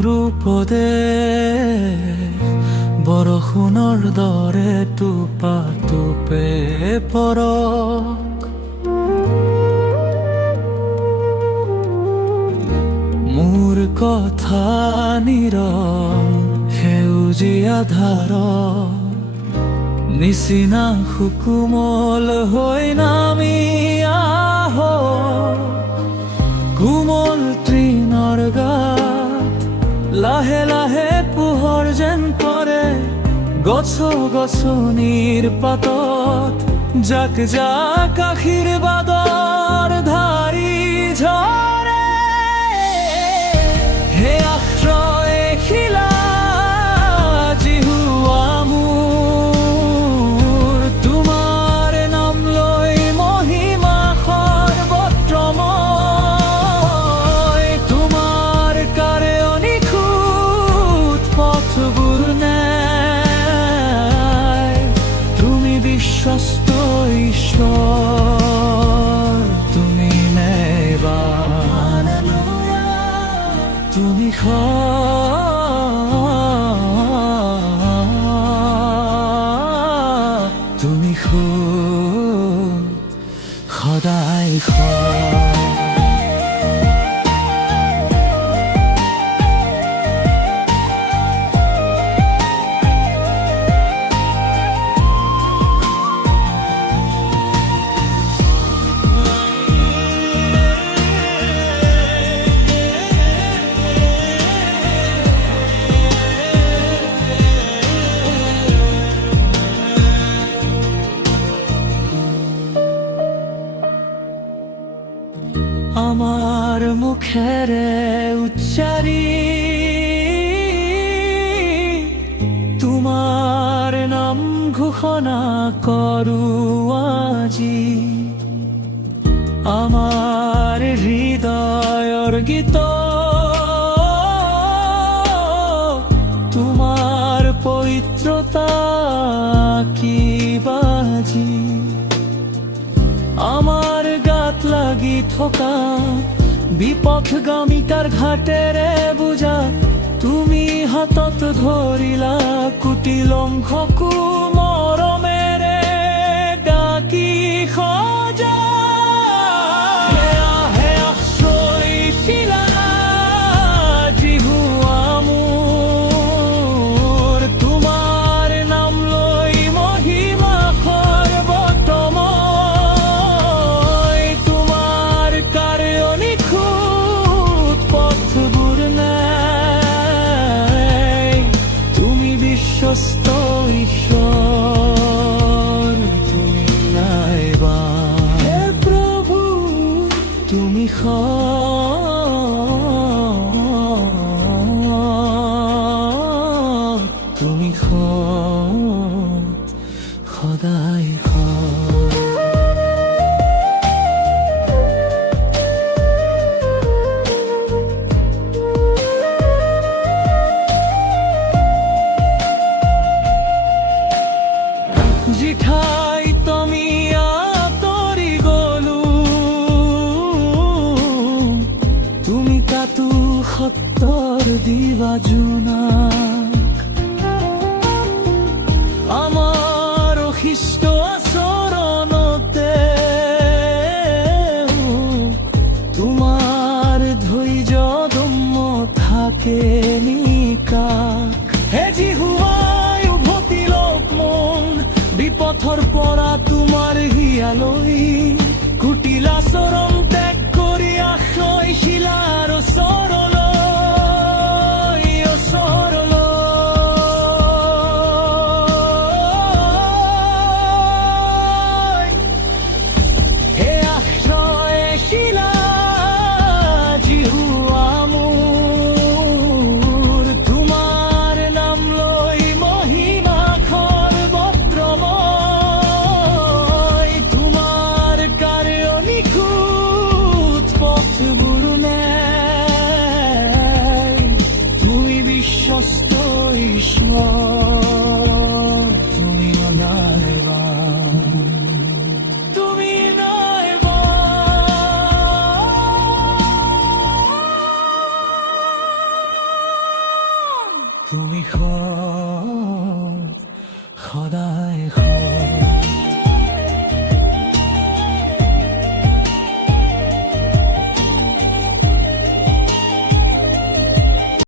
মোৰ উপদেশ বৰষুণৰ দৰে টোপা টোপে পৰক। মোৰ কথা নীৰৱ সেউজীয়া ধাৰত নিচিনা সুকুমল হৈ নামি আহক। কোমল তৃণৰ গাত লাহে লাহে পোহৰ যেন পৰে, গছ গছনিৰ পাতত জাক জাক আশীৰ্বাদৰ ধাৰি ঝৰে। হে আশ্ৰয় শিলা জিহুৱা মোৰ, তোমাৰ নাম লৈ মহিমা সৰ্বত্ৰময়। তোমাৰ কাৰে অনিখুত পথবোৰ নেয়, তুমি বিশ্বস্ত ঈশ্বৰ, তুমি নেবান, তুমি তুমি সদায় আমাৰ মুখেৰে উচ্চাৰি তোমাৰ নাম ঘোষণা কৰোঁ আজি। আমাৰ হৃদয়ৰ গীত তোমাৰ পবিত্ৰতা কি বাজি। আমাৰ গাত লাগি থকা বিপথগামিতাৰ ঘাটেৰে বুজা, তুমি হাতত ধৰিলা কুটিলংঘকো মৰমেৰে ডাকি সজা। হে আশ্ৰয় শিলা জিহুৱা মোৰ, তোমাৰ নাম লৈ মহিমা সৰ্বত্ৰময়। তোমাৰ কাৰে অনিখুত পথবোৰ নেয়, তুমি বিশ্বস্ত ঈশ্বৰ, তুমি নাইবান। হে প্ৰভু তুমি তুমি সদায় জিঠাই তুমি আঁতৰি গলো, তুমি তাতো সত্তৰ দিবা জোনাক। আমাৰ অশিষ্ট আচৰণতে তোমাৰ ধৈৰ্য দম্য থাকে নিকাষ। হে জিহুৱাই উভতি লওক মন বিপথৰ পৰা তোমাৰ হিয়ালৈ, কুটিলা চৰণ ত্যাগ কৰি আশ্ৰয় শিলাৰ ওচৰলৈ। হে আশ্ৰয় শিলা জিহুৱা মোৰ, তোমাৰ নাম লৈ মহিমা সৰ্বত্ৰময়। তোমাৰ তুমি সদায়